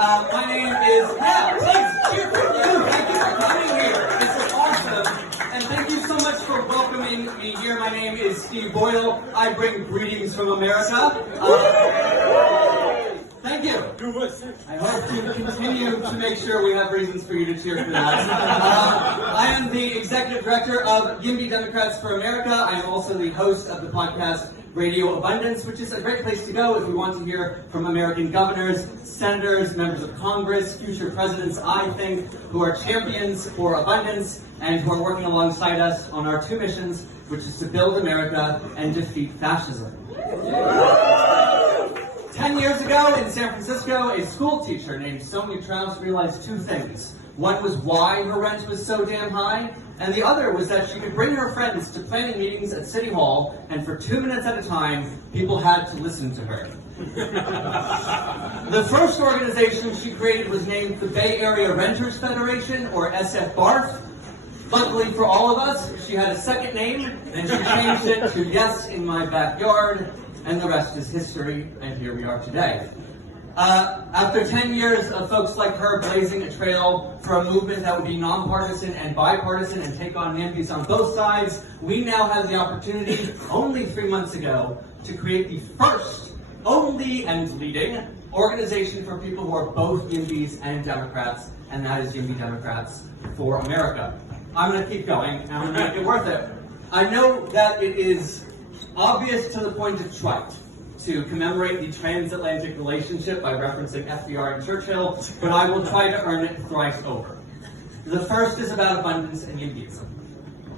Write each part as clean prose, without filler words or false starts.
My name is, please cheer for you. Thank you for coming here. This is awesome. And thank you so much for welcoming me here. My name is Steve Boyle. I bring greetings from America. Thank you. I hope to continue to make sure we have reasons for you to cheer for that. I am the executive director of YIMBY Democrats for America. I am also the host of the podcast Radio Abundance, which is a great place to go if we want to hear from American governors, senators, members of Congress, future presidents, I think, who are champions for abundance and who are working alongside us on our two missions, which is to build America and defeat fascism. 10 years ago in San Francisco, a school teacher named Sonia Trouse realized two things. One was why her rent was so damn high, and the other was that she could bring her friends to planning meetings at City Hall, and for 2 minutes at a time, people had to listen to her. The first organization she created was named the Bay Area Renters Federation, or SF-BARF. Luckily for all of us, she had a second name, and she changed it to Yes in My Backyard, and the rest is history, and here we are today. After 10 years of folks like her blazing a trail for a movement that would be nonpartisan and bipartisan and take on NIMBYs on both sides, we now have the opportunity, only 3 months ago, to create the first, only and leading organization for people who are both YIMBYs and Democrats, and that is YIMBY Democrats for America. I'm going to keep going, and I'm going to make it worth it. I know that it is obvious to the point of trite to commemorate the transatlantic relationship by referencing FDR and Churchill, but I will try to earn it thrice over. The first is about abundance and YIMBYism.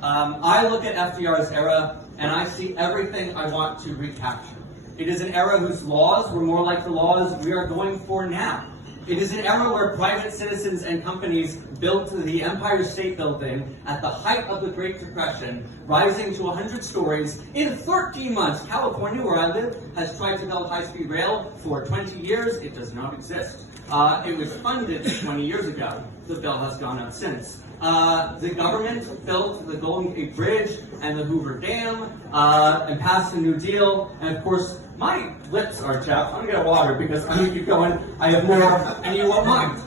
I look at FDR's era, and I see everything I want to recapture. It is an era whose laws were more like the laws we are going for now. It is an era where private citizens and companies built the Empire State Building at the height of the Great Depression, rising to 100 stories. In 13 months, California, where I live, has tried to build high-speed rail for 20 years. It does not exist. It was funded 20 years ago. The bill has gone up since. The government built the Golden Gate Bridge and the Hoover Dam and passed a New Deal. And of course, my lips are chapped. I'm going to get water because I'm going to keep going. I have more, and you won't mind.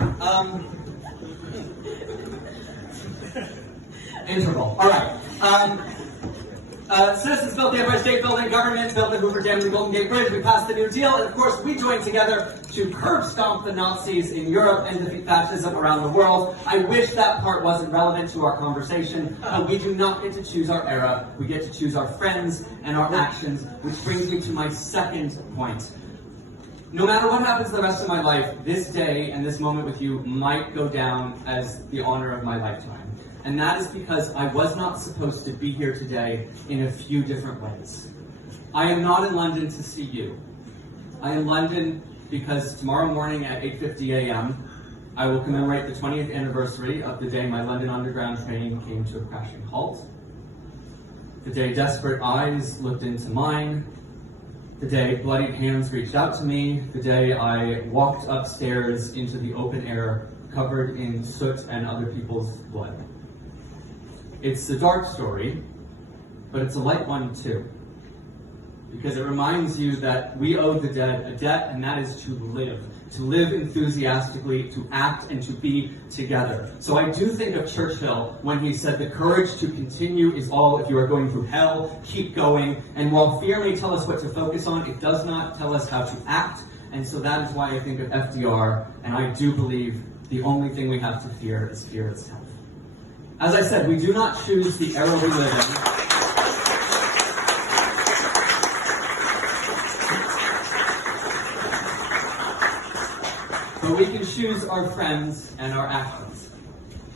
Interval. All right. Citizens built the Empire State Building, government built the Hoover Dam and the Golden Gate Bridge, we passed the New Deal, and of course we joined together to curb stomp the Nazis in Europe and defeat fascism around the world. I wish that part wasn't relevant to our conversation, but we do not get to choose our era, we get to choose our friends and our actions, which brings me to my second point. No matter what happens the rest of my life, this day and this moment with you might go down as the honor of my lifetime. And that is because I was not supposed to be here today in a few different ways. I am not in London to see you. I am in London because tomorrow morning at 8:50 a.m., I will commemorate the 20th anniversary of the day my London Underground train came to a crashing halt. The day desperate eyes looked into mine. The day bloodied hands reached out to me. The day I walked upstairs into the open air covered in soot and other people's blood. It's a dark story, but it's a light one too, because it reminds you that we owe the dead a debt, and that is to live enthusiastically, to act, and to be together. So I do think of Churchill when he said, the courage to continue is all. If you are going through hell, keep going. And while fear may tell us what to focus on, it does not tell us how to act, and so that is why I think of FDR, and I do believe the only thing we have to fear is fear itself. As I said, we do not choose the era we live in. But we can choose our friends and our actions.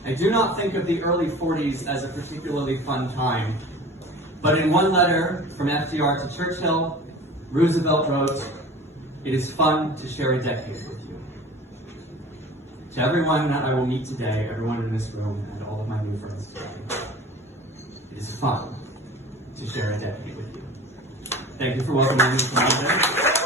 I do not think of the early 40s as a particularly fun time, but in one letter from FDR to Churchill, Roosevelt wrote, "It is fun to share a decade with you." To everyone that I will meet today, everyone in this room, and all of my new friends today, it is fun to share a decade with you. Thank you for welcoming me to London.